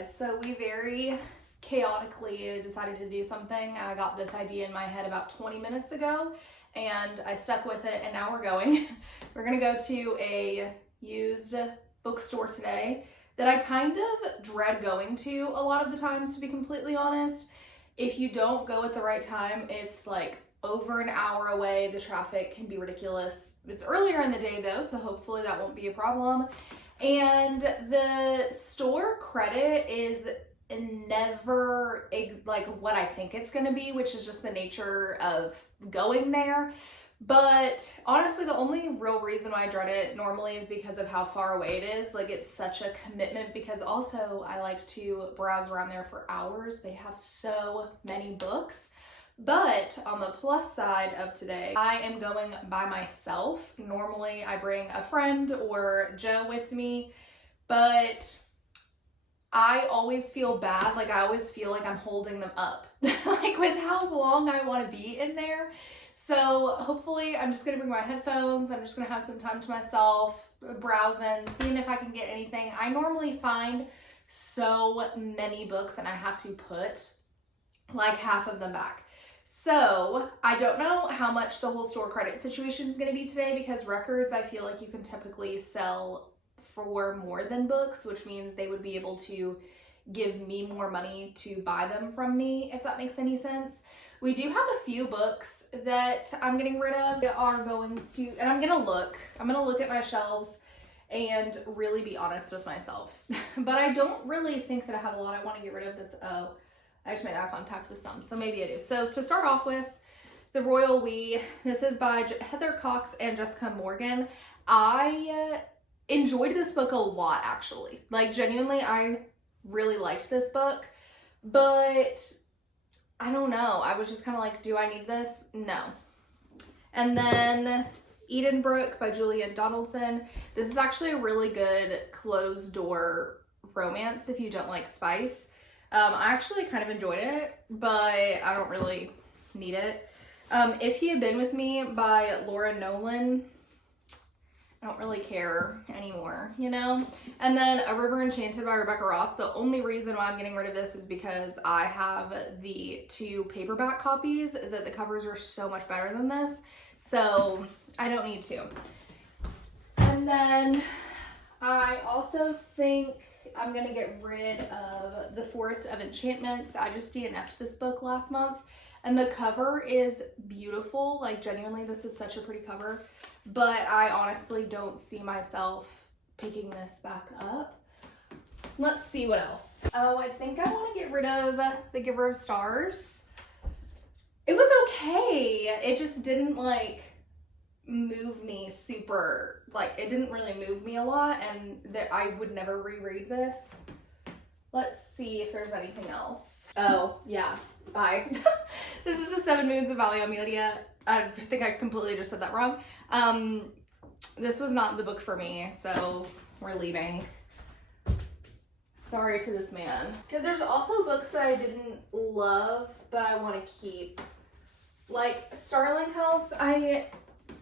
guys, so we very chaotically decided to do something. I got this idea in my head about 20 minutes ago and I stuck with it, and now we're going. We're gonna go to a used bookstore today that I kind of dread going to a lot of the times, to be completely honest. If you don't go at the right time, it's like over an hour away. The traffic can be ridiculous. It's earlier in the day though, so hopefully that won't be a problem. And the store credit is never like what I think it's gonna be, which is just the nature of going there. But honestly, the only real reason why I dread it normally is because of how far away it is. Like, it's such a commitment, because also I like to browse around there for hours. They have so many books. But on the plus side of today, I am going by myself. Normally I bring a friend or Joe with me, but I always feel bad. Like, I always feel like I'm holding them up, like with how long I want to be in there. So hopefully I'm just gonna bring my headphones. I'm just gonna have some time to myself, browsing, seeing if I can get anything. I normally find so many books and I have to put like half of them back. So I don't know how much the whole store credit situation is going to be today, because records, I feel like you can typically sell for more than books, which means they would be able to give me more money to buy them from me, if that makes any sense. We do have a few books that I'm getting rid of that are going to, and I'm going to look at my shelves and really be honest with myself. But I don't really think that I have a lot I want to get rid of that's, I just made eye contact with some, so maybe I do. So to start off with, The Royal We. This is by Heather Cox and Jessica Morgan. I enjoyed this book a lot, actually. Like, genuinely, I really liked this book, but I don't know. I was just kind of like, do I need this? No. And then Edenbrook by Julian Donaldson. This is actually a really good closed door romance if you don't like spice. I actually kind of enjoyed it, but I don't really need it. If He Had Been With Me by Laura Nolan. I don't really care anymore, you know? And then A River Enchanted by Rebecca Ross. The only reason why I'm getting rid of this is because I have the 2 paperback copies that the covers are so much better than this. So I don't need to. And then I also think I'm gonna get rid of The Forest of Enchantments. I just DNF'd this book last month, and the cover is beautiful. Like, genuinely, this is such a pretty cover, but I honestly don't see myself picking this back up. Let's see what else. Oh, I think I want to get rid of The Giver of Stars. It was okay. It just didn't like move me super, like, it didn't really move me a lot, and that I would never reread this. Let's see if there's anything else. Oh yeah, bye. This is The 7 Moons of Valley Amelia. I think I completely just said that wrong. This was not the book for me, so we're leaving. Sorry to this man. Because there's also books that I didn't love but I want to keep, like Starling House.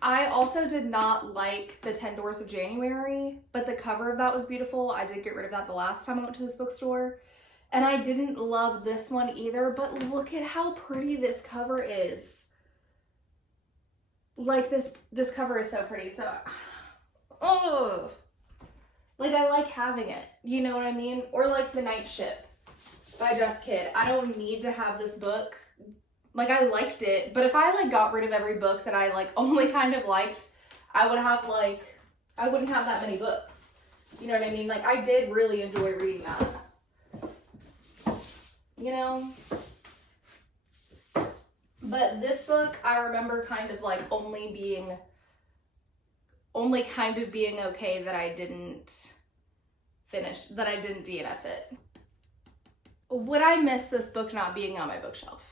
I also did not like The 10 Doors of January, but the cover of that was beautiful. I did get rid of that the last time I went to this bookstore. And I didn't love this one either, but look at how pretty this cover is. Like, this cover is so pretty. So, oh, like, I like having it. You know what I mean? Or like The Night Ship by Jess Kidd. I don't need to have this book. Like, I liked it, but if I like got rid of every book that I like only kind of liked, I wouldn't have that many books. You know what I mean? Like, I did really enjoy reading that. You know? But this book, I remember kind of like only kind of being okay that I didn't finish, that I didn't DNF it. Would I miss this book not being on my bookshelf?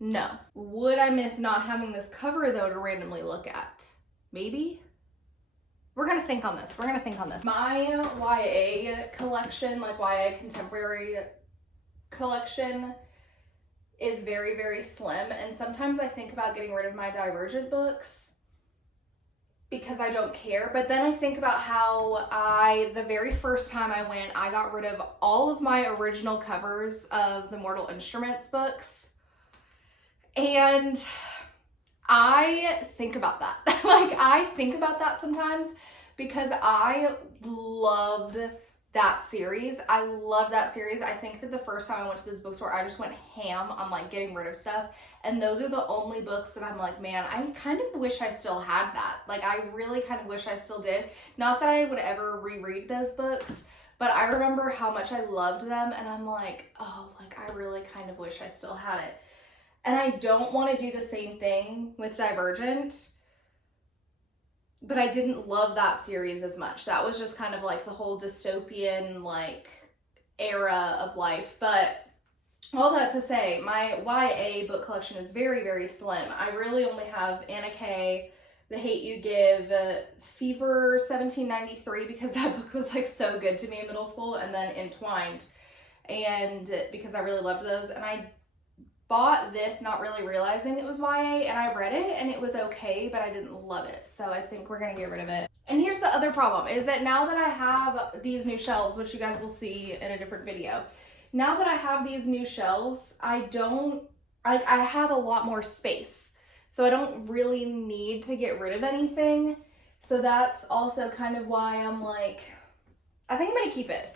No. Would I miss not having this cover though to randomly look at? Maybe? We're gonna think on this. My YA collection, like YA contemporary collection, is very, very slim, and sometimes I think about getting rid of my Divergent books, because I don't care. But then I think about how the very first time I went, I got rid of all of my original covers of the Mortal Instruments books. And I think about that. Like, I think about that sometimes because I loved that series. I love that series. I think that the first time I went to this bookstore, I just went ham on like getting rid of stuff. And those are the only books that I'm like, man, I kind of wish I still had that. Like, I really kind of wish I still did. Not that I would ever reread those books, but I remember how much I loved them. And I'm like, oh, like, I really kind of wish I still had it. And I don't want to do the same thing with Divergent, but I didn't love that series as much. That was just kind of like the whole dystopian like era of life. But all that to say, my YA book collection is very, very slim. I really only have Anna Kay, The Hate You Give, Fever 1793, because that book was like so good to me in middle school, and then Entwined, and because I really loved those. And I bought this not really realizing it was YA, and I read it and it was okay, but I didn't love it. So I think we're gonna get rid of it. And here's the other problem, is that now that I have these new shelves, which you guys will see in a different video, now that I have these new shelves, I have a lot more space. So I don't really need to get rid of anything. So that's also kind of why I'm like, I think I'm gonna keep it.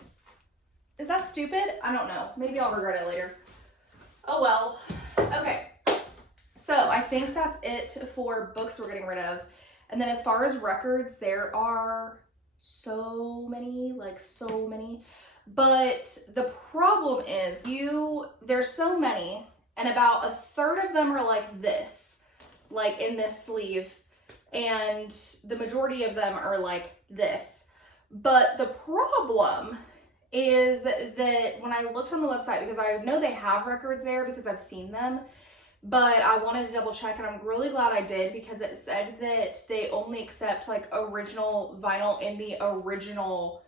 Is that stupid? I don't know. Maybe I'll regret it later. Oh well. Okay, so I think that's it for books we're getting rid of. And then as far as records, there are so many, like so many. But the problem is there's so many, and about a third of them are like this, like in this sleeve, and the majority of them are like this. But the problem is that when I looked on the website, because I know they have records there because I've seen them, but I wanted to double check, and I'm really glad I did, because it said that they only accept like original vinyl in the original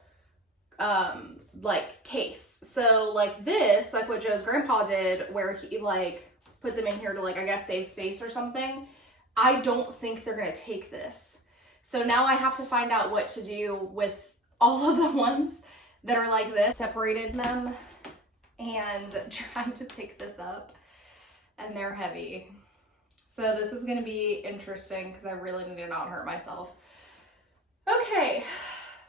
like case. So like this, like what Joe's grandpa did, where he like put them in here to like, I guess, save space or something, I don't think they're gonna take this. So now I have to find out what to do with all of the ones that are like this, separated them, and trying to pick this up, and they're heavy. So this is gonna be interesting because I really need to not hurt myself. Okay,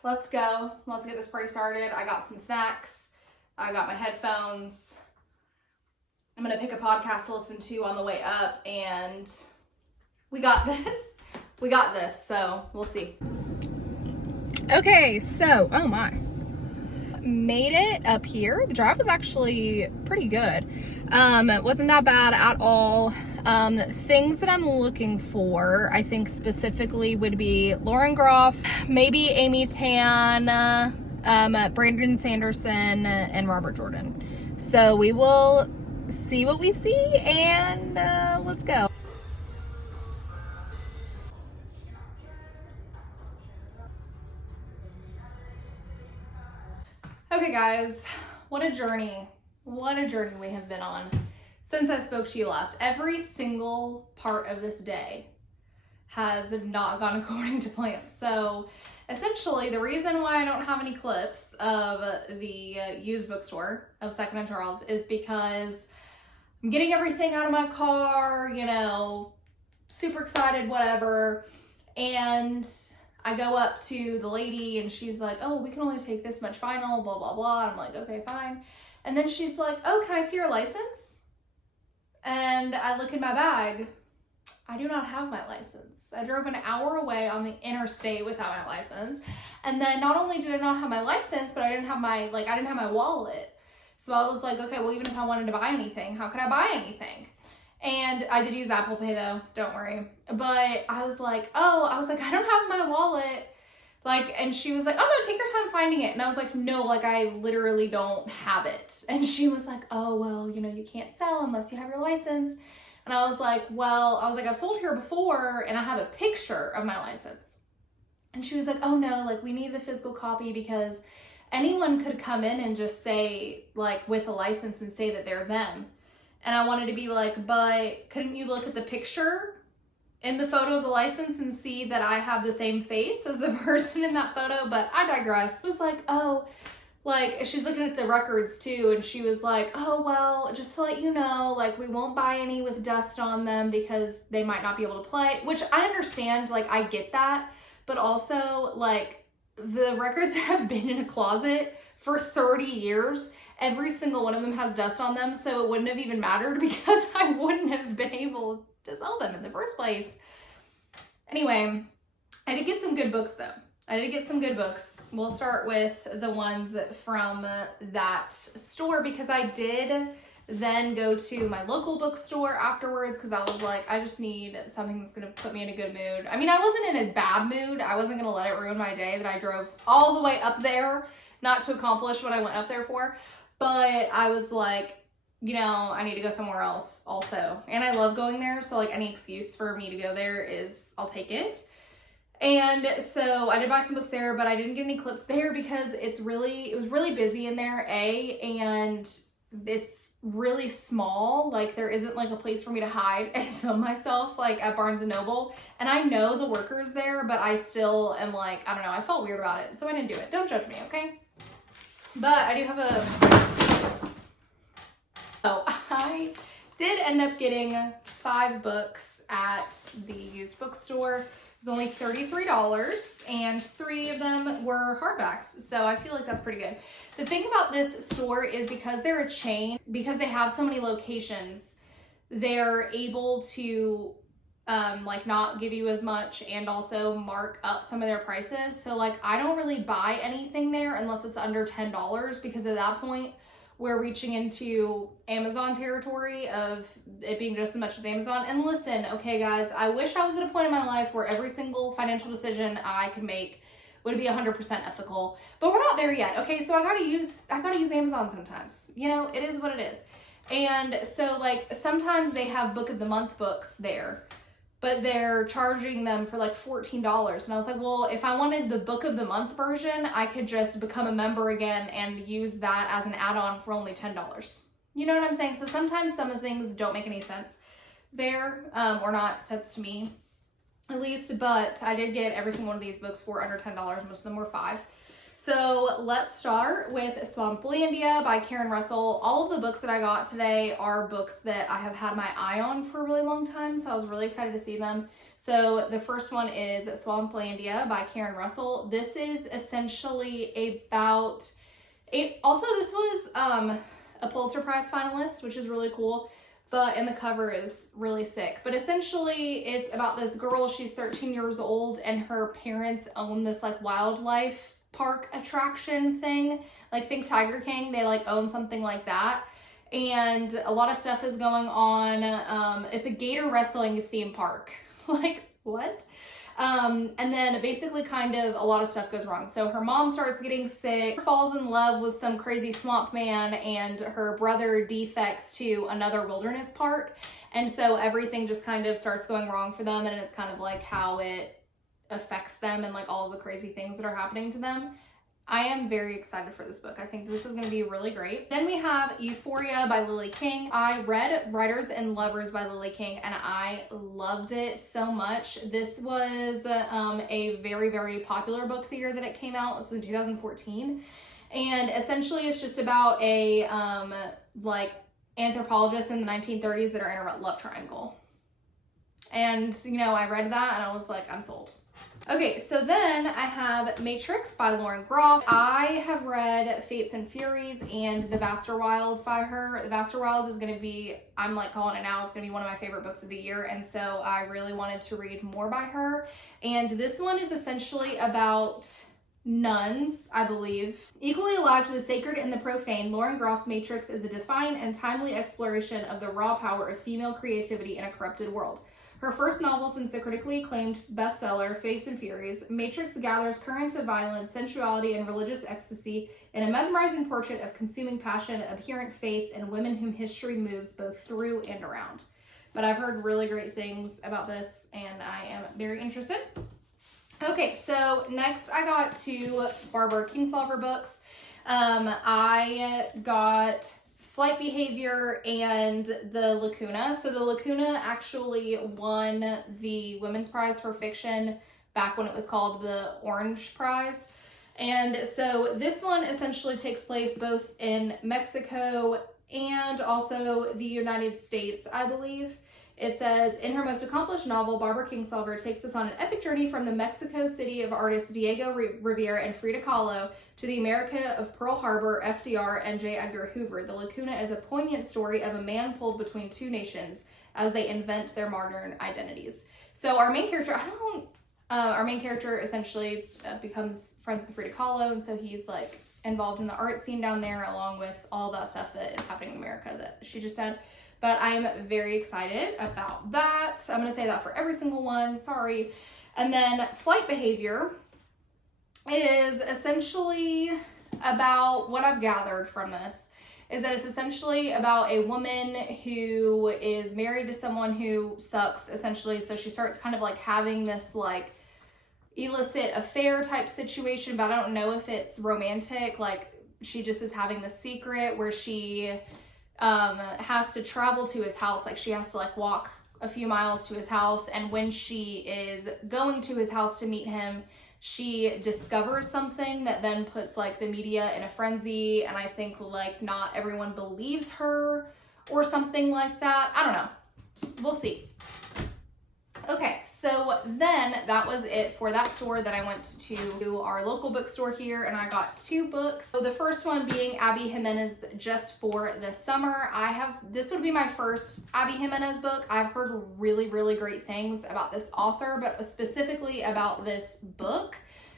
let's go. Let's get this party started. I got some snacks. I got my headphones. I'm gonna pick a podcast to listen to on the way up, and we got this. We got this, so we'll see. Okay, so, oh my. Made it up here. The drive was actually pretty good. It wasn't that bad at all. Things that I'm looking for, I think specifically would be Lauren Groff, maybe Amy Tan, Brandon Sanderson, and Robert Jordan. So we will see what we see, and let's go. Okay guys, what a journey we have been on since I spoke to you last. Every single part of this day has not gone according to plan. So essentially the reason why I don't have any clips of the used bookstore of Second and Charles is because I'm getting everything out of my car, you know, super excited, whatever, and I go up to the lady and she's like, oh, we can only take this much vinyl, blah, blah, blah. And I'm like, okay, fine. And then she's like, oh, can I see your license? And I look in my bag. I do not have my license. I drove an hour away on the interstate without my license. And then not only did I not have my license, but I didn't have my wallet. So I was like, okay, well, even if I wanted to buy anything, how could I buy anything? And I did use Apple Pay though, don't worry. But I was like, I don't have my wallet. Like, and she was like, oh no, take your time finding it. And I was like, no, like I literally don't have it. And she was like, oh, well, you know, you can't sell unless you have your license. And I was like, well, I've sold here before and I have a picture of my license. And she was like, oh no, like we need the physical copy because anyone could come in and just say like with a license and say that they're them. And I wanted to be like, but couldn't you look at the picture in the photo of the license and see that I have the same face as the person in that photo, but I digress. It was like, oh, like, she's looking at the records too, and she was like, oh, well, just to let you know, like, we won't buy any with dust on them because they might not be able to play, which I understand, like, I get that, but also, like, the records have been in a closet for 30 years. Every single one of them has dust on them, so it wouldn't have even mattered because I wouldn't have been able to sell them in the first place. Anyway, I did get some good books though. I did get some good books. We'll start with the ones from that store because I did then go to my local bookstore afterwards because I was like, I just need something that's going to put me in a good mood. I mean, I wasn't in a bad mood. I wasn't going to let it ruin my day that I drove all the way up there not to accomplish what I went up there for. But I was like, you know, I need to go somewhere else also. And I love going there. So like any excuse for me to go there is, I'll take it. And so I did buy some books there, but I didn't get any clips there because it was really busy in there, and it's really small. Like there isn't like a place for me to hide and film myself like at Barnes & Noble. And I know the workers there, but I still am like, I don't know, I felt weird about it. So I didn't do it. Don't judge me, okay? But I do have I did end up getting 5 books at the used bookstore. It was only $33 and 3 of them were hardbacks. So I feel like that's pretty good. The thing about this store is because they're a chain, because they have so many locations, they're able to like not give you as much and also mark up some of their prices. So like I don't really buy anything there unless it's under $10 because at that point we're reaching into Amazon territory of it being just as much as Amazon. And listen, okay guys, I wish I was at a point in my life where every single financial decision I could make would be 100% ethical, but we're not there yet. Okay, so I gotta use Amazon sometimes. You know, it is what it is. And so like sometimes they have book of the month books there, but they're charging them for like $14. And I was like, well, if I wanted the book of the month version, I could just become a member again and use that as an add-on for only $10. You know what I'm saying? So sometimes some of the things don't make any sense there, or not sense to me at least, but I did get every single one of these books for under $10. Most of them were $5. So let's start with Swamplandia by Karen Russell. All of the books that I got today are books that I have had my eye on for a really long time, so I was really excited to see them. So the first one is Swamplandia by Karen Russell. This is essentially about, this was a Pulitzer Prize finalist, which is really cool, and the cover is really sick. But essentially it's about this girl, she's 13 years old, and her parents own this like wildlife park attraction thing, like think Tiger King, they like own something like that, and a lot of stuff is going on. It's a gator wrestling theme park. Like what? And then basically kind of a lot of stuff goes wrong. So her mom starts getting sick, falls in love with some crazy swamp man, and her brother defects to another wilderness park, and so everything just kind of starts going wrong for them, and it's kind of like how it affects them and like all of the crazy things that are happening to them. I am very excited for this book. I think this is going to be really great. Then we have Euphoria by Lily King. I read Writers and Lovers by Lily King and I loved it so much. This was a very, very popular book the year that it came out. It was in 2014. And essentially it's just about a like anthropologists in the 1930s that are in a love triangle. And, you know, I read that and I was like, I'm sold. Okay, so then I have Matrix by Lauren Groff. I have read Fates and Furies and The Vaster Wilds by her. The Vaster Wilds is going to be, I'm like calling it now, it's going to be one of my favorite books of the year, and so I really wanted to read more by her. And this one is essentially about nuns, I believe. Equally alive to the sacred and the profane, Lauren Groff's Matrix is a defiant and timely exploration of the raw power of female creativity in a corrupted world. Her first novel since the critically acclaimed bestseller, Fates and Furies, Matrix gathers currents of violence, sensuality, and religious ecstasy in a mesmerizing portrait of consuming passion, abhorrent faith, and women whom history moves both through and around. But I've heard really great things about this, and I am very interested. Okay, so next I got 2 Barbara Kingsolver books. I got Flight Behavior, and the Lacuna. So the Lacuna actually won the Women's Prize for Fiction back when it was called the Orange Prize. And so this one essentially takes place both in Mexico and also the United States, I believe. It says, in her most accomplished novel, Barbara Kingsolver takes us on an epic journey from the Mexico City of artists Diego Rivera and Frida Kahlo to the America of Pearl Harbor, FDR, and J. Edgar Hoover. The Lacuna is a poignant story of a man pulled between two nations as they invent their modern identities. So our main character, our main character essentially becomes friends with Frida Kahlo, and so he's like involved in the art scene down there along with all that stuff that is happening in America that she just said. But I'm very excited about that. I'm going to say that for every single one. Sorry. And then Flight Behavior is essentially about, what I've gathered from this is that it's essentially about a woman who is married to someone who sucks, essentially. So she starts kind of like having this like illicit affair type situation, but I don't know if it's romantic. Like she just is having this secret where she has to travel to his house. Like she has to like walk a few miles to his house, and when she is going to his house to meet him, she discovers something that then puts like the media in a frenzy, and I think like not everyone believes her or something like that. I don't know. We'll see. Okay, so then that was it for that store that I went to our local bookstore here, and I got 2 books. So the first one being Abby Jimenez, Just for the Summer. This would be my first Abby Jimenez book. I've heard really, really great things about this author, but specifically about this book.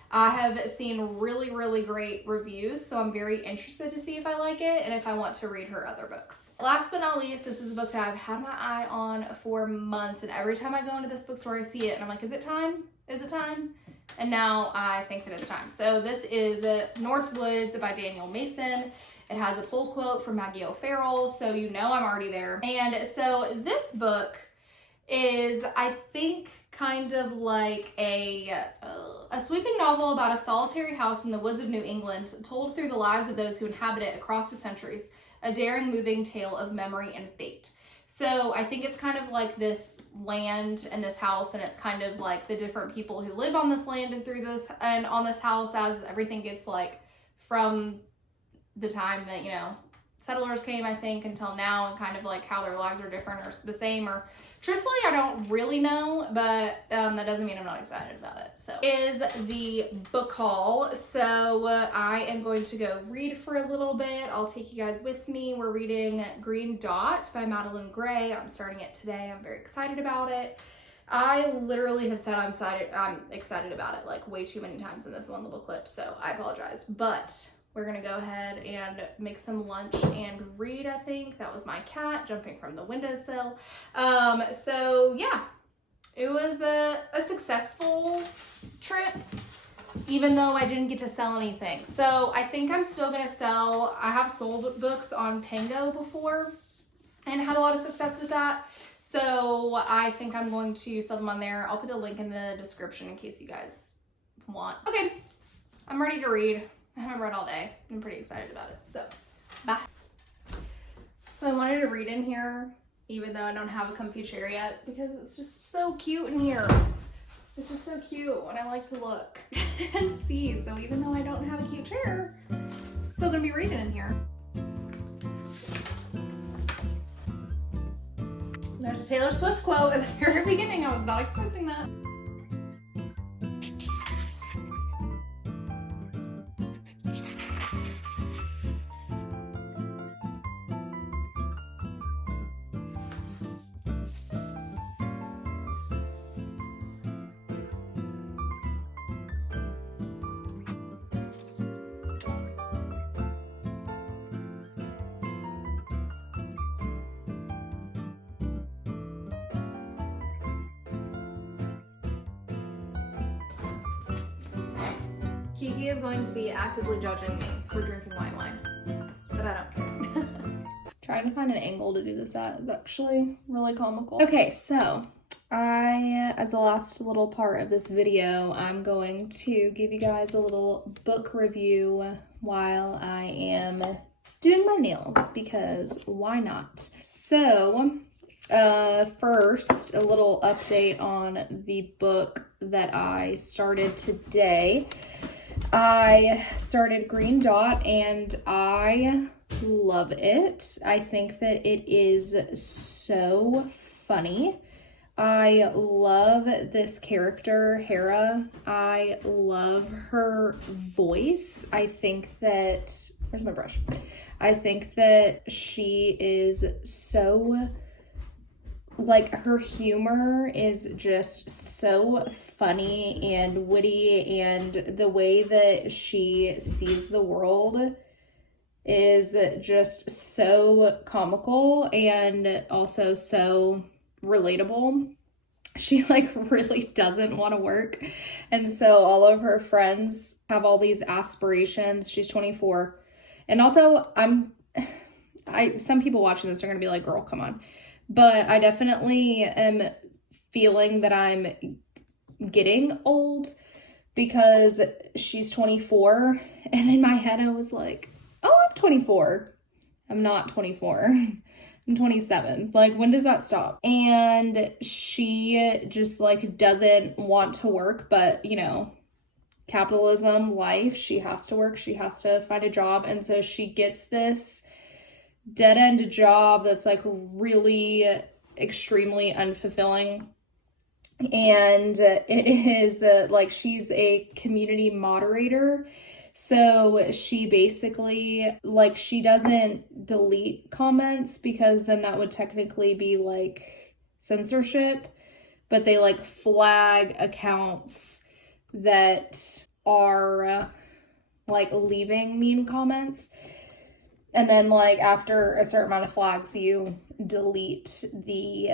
I have seen really, really great reviews, so I'm very interested to see if I like it and if I want to read her other books. Last but not least, this is a book that I've had my eye on for months, and every time I go into this bookstore, I see it, and I'm like, is it time? Is it time? And now I think that it's time. So this is North Woods by Daniel Mason. It has a pull quote from Maggie O'Farrell, so you know I'm already there. And so this book is, I think, kind of like a sweeping novel about a solitary house in the woods of New England, told through the lives of those who inhabit it across the centuries, a daring, moving tale of memory and fate. So I think it's kind of like this land and this house, and it's kind of like the different people who live on this land and through this and on this house as everything gets like from the time that, you know, settlers came, I think, until now, and kind of like how their lives are different or the same, or truthfully, I don't really know, but that doesn't mean I'm not excited about it. So is the book haul. So I am going to go read for a little bit. I'll take you guys with me. We're reading Green Dot by Madeline Gray. I'm starting it today. I'm very excited about it. I literally have said I'm excited about it like way too many times in this one little clip, so I apologize. But we're gonna go ahead and make some lunch and read, I think. That was my cat jumping from the windowsill. So yeah, it was a successful trip, even though I didn't get to sell anything. So I think I'm still gonna sell. I have sold books on Pango before and had a lot of success with that. So I think I'm going to sell them on there. I'll put the link in the description in case you guys want. Okay, I'm ready to read. I haven't read all day. I'm pretty excited about it, so bye. So I wanted to read in here, even though I don't have a comfy chair yet, because it's just so cute in here. It's just so cute, and I like to look and see, so even though I don't have a cute chair, I'm still gonna be reading in here. There's a Taylor Swift quote at the very beginning. I was not expecting that. Kiki is going to be actively judging me for drinking white wine, but I don't care. Trying to find an angle to do this at is actually really comical. Okay, so as the last little part of this video, I'm going to give you guys a little book review while I am doing my nails because why not? So, first, a little update on the book that I started today. I started Green Dot and I love it. I think that it is so funny. I love this character, Hera. I love her voice. I think that, where's my brush? I think that she is so, like, her humor is just so funny and witty, and the way that she sees the world is just so comical and also so relatable. She like really doesn't want to work, and so all of her friends have all these aspirations. She's 24, and also some people watching this are gonna be like, girl, come on. But I definitely am feeling that I'm getting old because she's 24, and in my head I was like, oh, I'm 24. I'm not 24. I'm 27. Like, when does that stop? And she just like doesn't want to work, but you know, capitalism, life, she has to work, she has to find a job. And so she gets this dead-end job that's like really extremely unfulfilling. And it is like she's a community moderator. So she basically, like, she doesn't delete comments because then that would technically be like censorship, but they like flag accounts that are like leaving mean comments. And then like after a certain amount of flags, you delete the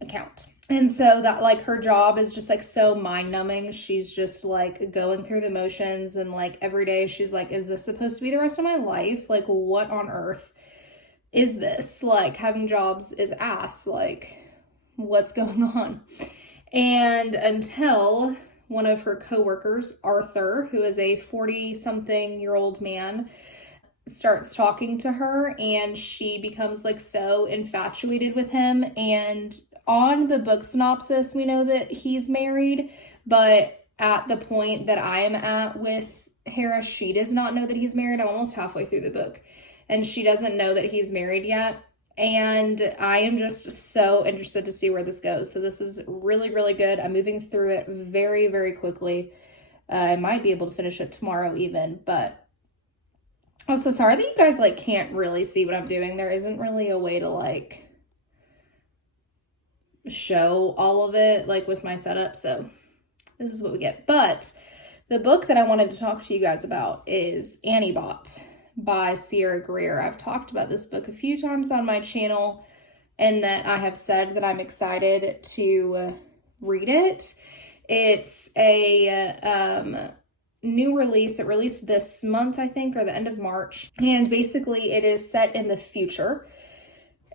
account. And so that like her job is just like so mind numbing. She's just like going through the motions, and like every day she's like, is this supposed to be the rest of my life? Like, what on earth is this? Like, having jobs is ass. Like, what's going on? And until one of her coworkers, Arthur, who is a 40-something-year-old man, starts talking to her, and she becomes like so infatuated with him. And on the book synopsis, we know that he's married, but at the point that I am at with Hera, she does not know that he's married. I'm almost halfway through the book, and she doesn't know that he's married yet. And I am just so interested to see where this goes. So this is really, really good. I'm moving through it very, very quickly. I might be able to finish it tomorrow even, but also sorry that you guys like can't really see what I'm doing. There isn't really a way to like show all of it like with my setup, so this is what we get. But the book that I wanted to talk to you guys about is Annie Bot by Sierra Greer. I've talked about this book a few times on my channel, and that I have said that I'm excited to read it. It's a new release. It released this month, I think, or the end of March, and basically it is set in the future.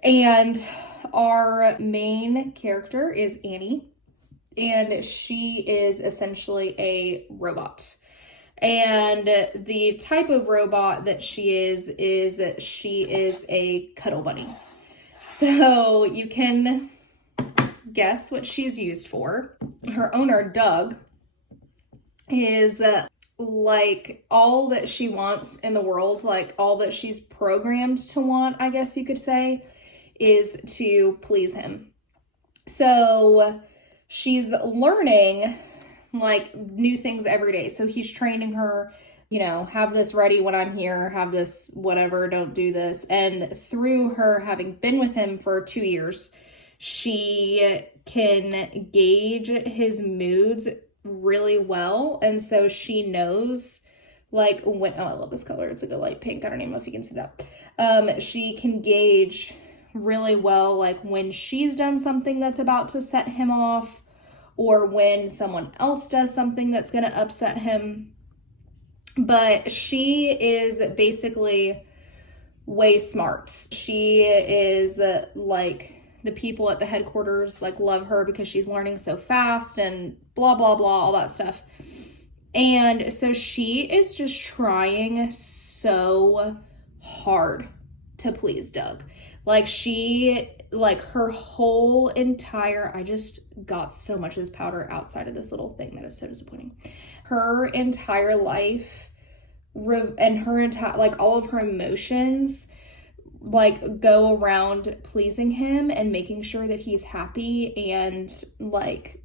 And our main character is Annie, and she is essentially a robot. And the type of robot that she is she is a cuddle bunny. So you can guess what she's used for. Her owner, Doug, is like all that she wants in the world, like all that she's programmed to want, I guess you could say, is to please him. So she's learning like new things every day. So he's training her, you know, have this ready when I'm here, have this whatever, don't do this. And through her having been with him for 2 years, she can gauge his moods really well. And so she knows like when, oh, I love this color. It's like a light pink. I don't even know if you can see that. She can gauge really well like when she's done something that's about to set him off, or when someone else does something that's going to upset him. But she is basically way smart. She is like, the people at the headquarters like love her because she's learning so fast and blah, blah, blah, all that stuff. And so she is just trying so hard to please Doug. Like she, like her whole entire, I just got so much of this powder outside of this little thing that is so disappointing. Her entire life and her entire, like all of her emotions, like go around pleasing him and making sure that he's happy and like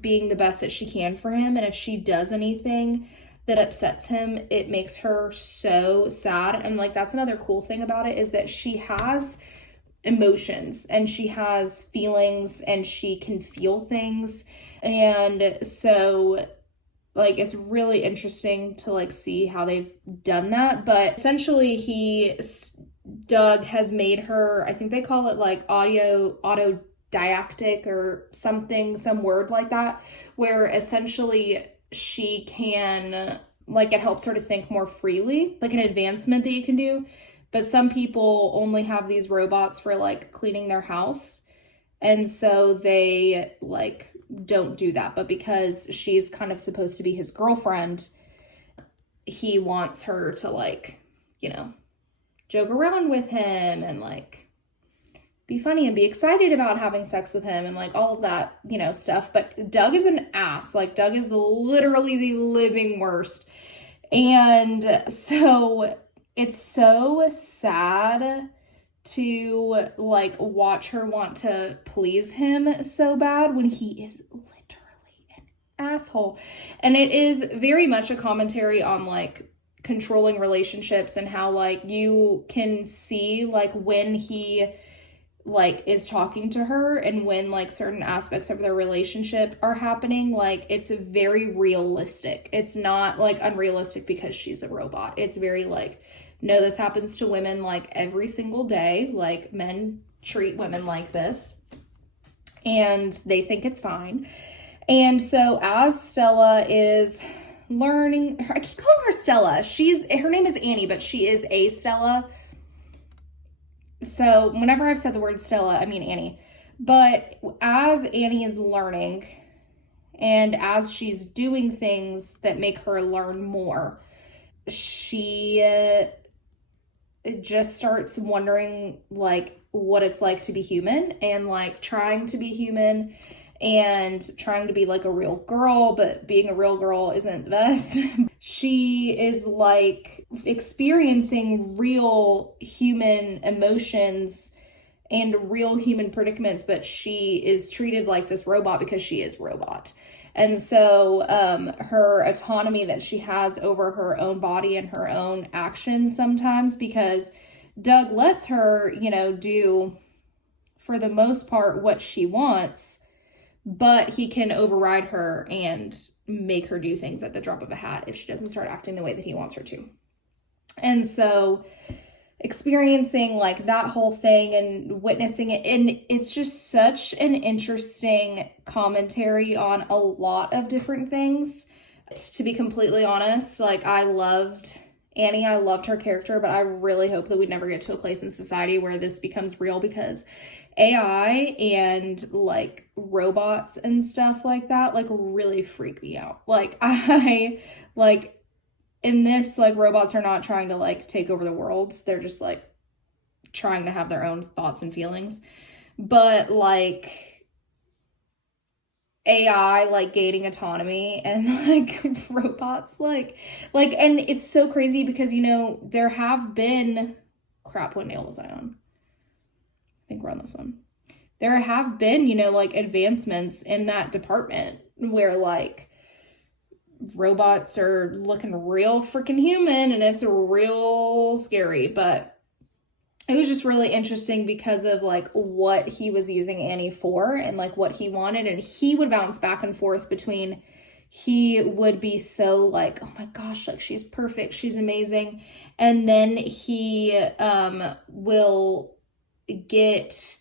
being the best that she can for him. And if she does anything that upsets him, it makes her so sad. And like that's another cool thing about it, is that she has emotions and she has feelings and she can feel things. And so like it's really interesting to like see how they've done that. But essentially Doug has made her, I think they call it like autodidactic or something, some word like that, where essentially she can, like it helps her to think more freely, like an advancement that you can do. But some people only have these robots for like cleaning their house. And so they like don't do that. But because she's kind of supposed to be his girlfriend, he wants her to like, you know, joke around with him and like be funny and be excited about having sex with him and like all of that, you know, stuff. But Doug is an ass. Like Doug is literally the living worst. And so it's so sad to like watch her want to please him so bad when he is literally an asshole. And it is very much a commentary on like controlling relationships and how like you can see like when he like is talking to her and when like certain aspects of their relationship are happening. Like it's very realistic. It's not like unrealistic because she's a robot. It's very like, no, this happens to women like every single day. Like men treat women like this and they think it's fine. And so as Stella is learning, I keep calling her Stella. Her name is Annie, but she is a Stella. So whenever I've said the word Stella, I mean Annie. But as Annie is learning and as she's doing things that make her learn more, she just starts wondering like what it's like to be human and like trying to be human and trying to be like a real girl, but being a real girl isn't the best. She is like experiencing real human emotions and real human predicaments, but she is treated like this robot because she is robot. And so her autonomy that she has over her own body and her own actions sometimes, because Doug lets her, you know, do for the most part what she wants, but he can override her and make her do things at the drop of a hat if she doesn't start acting the way that he wants her to. And so experiencing like that whole thing and witnessing it, and it's just such an interesting commentary on a lot of different things. To be completely honest, like I loved Annie, I loved her character, but I really hope that we never get to a place in society where this becomes real, because AI and like robots and stuff like that like really freak me out. Like I like in this, like robots are not trying to like take over the world. They're just like trying to have their own thoughts and feelings. But like AI like gaining autonomy and like robots like and it's so crazy because, you know, there have been what nail was I on? I think we're on this one. There have been, you know, like advancements in that department where like robots are looking real freaking human and it's real scary. But it was just really interesting because of like what he was using Annie for and like what he wanted. And he would bounce back and forth between, he would be so like, oh my gosh, like she's perfect, she's amazing. And then he will get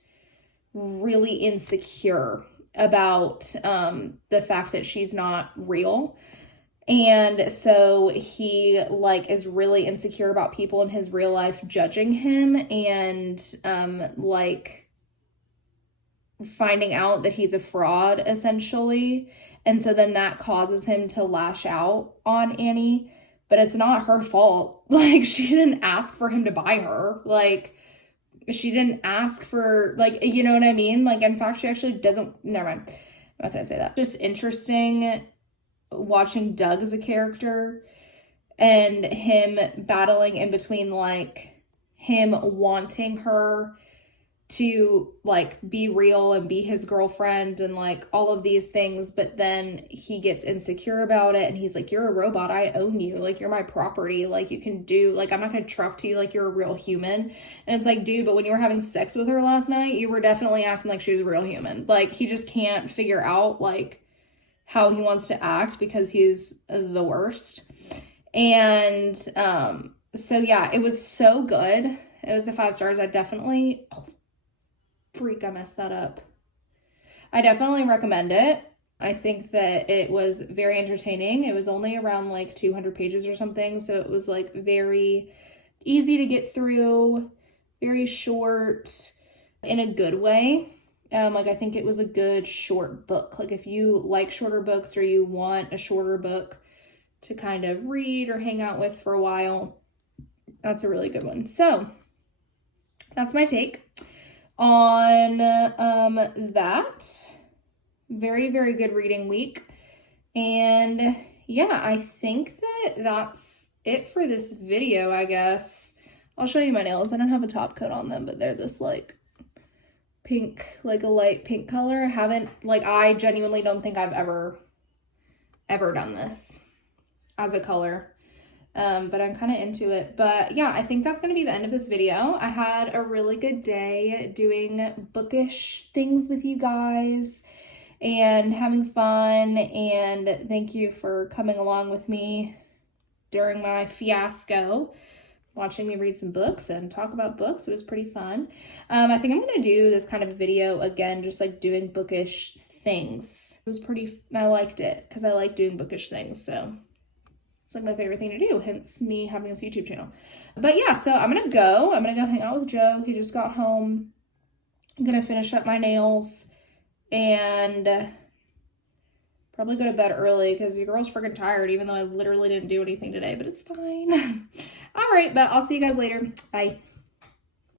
really insecure about the fact that she's not real. And so he like is really insecure about people in his real life judging him and like finding out that he's a fraud essentially. And so then that causes him to lash out on Annie. but it's not her fault. Like, she didn't ask for him to buy her. Like, she didn't ask for, like, you know what I mean? Like, in fact, she actually doesn't, never mind. I'm not gonna say that. Just interesting watching Doug as a character and him battling in between, like, him wanting her to, like, be real and be his girlfriend and, like, all of these things, but then he gets insecure about it and he's like, you're a robot, I own you, like, you're my property, like, you can do, like, I'm not gonna talk to you like you're a real human. And it's like, dude, but when you were having sex with her last night, you were definitely acting like she was a real human. Like, he just can't figure out, like, how he wants to act because he's the worst. And so yeah, it was so good. It was a 5 stars. I definitely, oh freak, I messed that up. I definitely recommend it. I think that it was very entertaining. It was only around like 200 pages or something, so it was like very easy to get through, very short in a good way. Like, I think it was a good short book. Like, if you like shorter books or you want a shorter book to kind of read or hang out with for a while, that's a really good one. So that's my take on that. Very, very good reading week. And yeah, I think that that's it for this video, I guess. I'll show you my nails. I don't have a top coat on them, but they're this like pink, like a light pink color. I genuinely don't think I've ever done this as a color. But I'm kind of into it. But yeah, I think that's going to be the end of this video. I had a really good day doing bookish things with you guys and having fun. And thank you for coming along with me during my fiasco, watching me read some books and talk about books. It was pretty fun. I think I'm going to do this kind of video again, just like doing bookish things. It was I liked it because I like doing bookish things. So it's like my favorite thing to do, hence me having this YouTube channel. But yeah, so I'm gonna go hang out with Joe. He just got home. I'm gonna finish up my nails and probably go to bed early because your girl's freaking tired, even though I literally didn't do anything today, but it's fine. All right, but I'll see you guys later. Bye.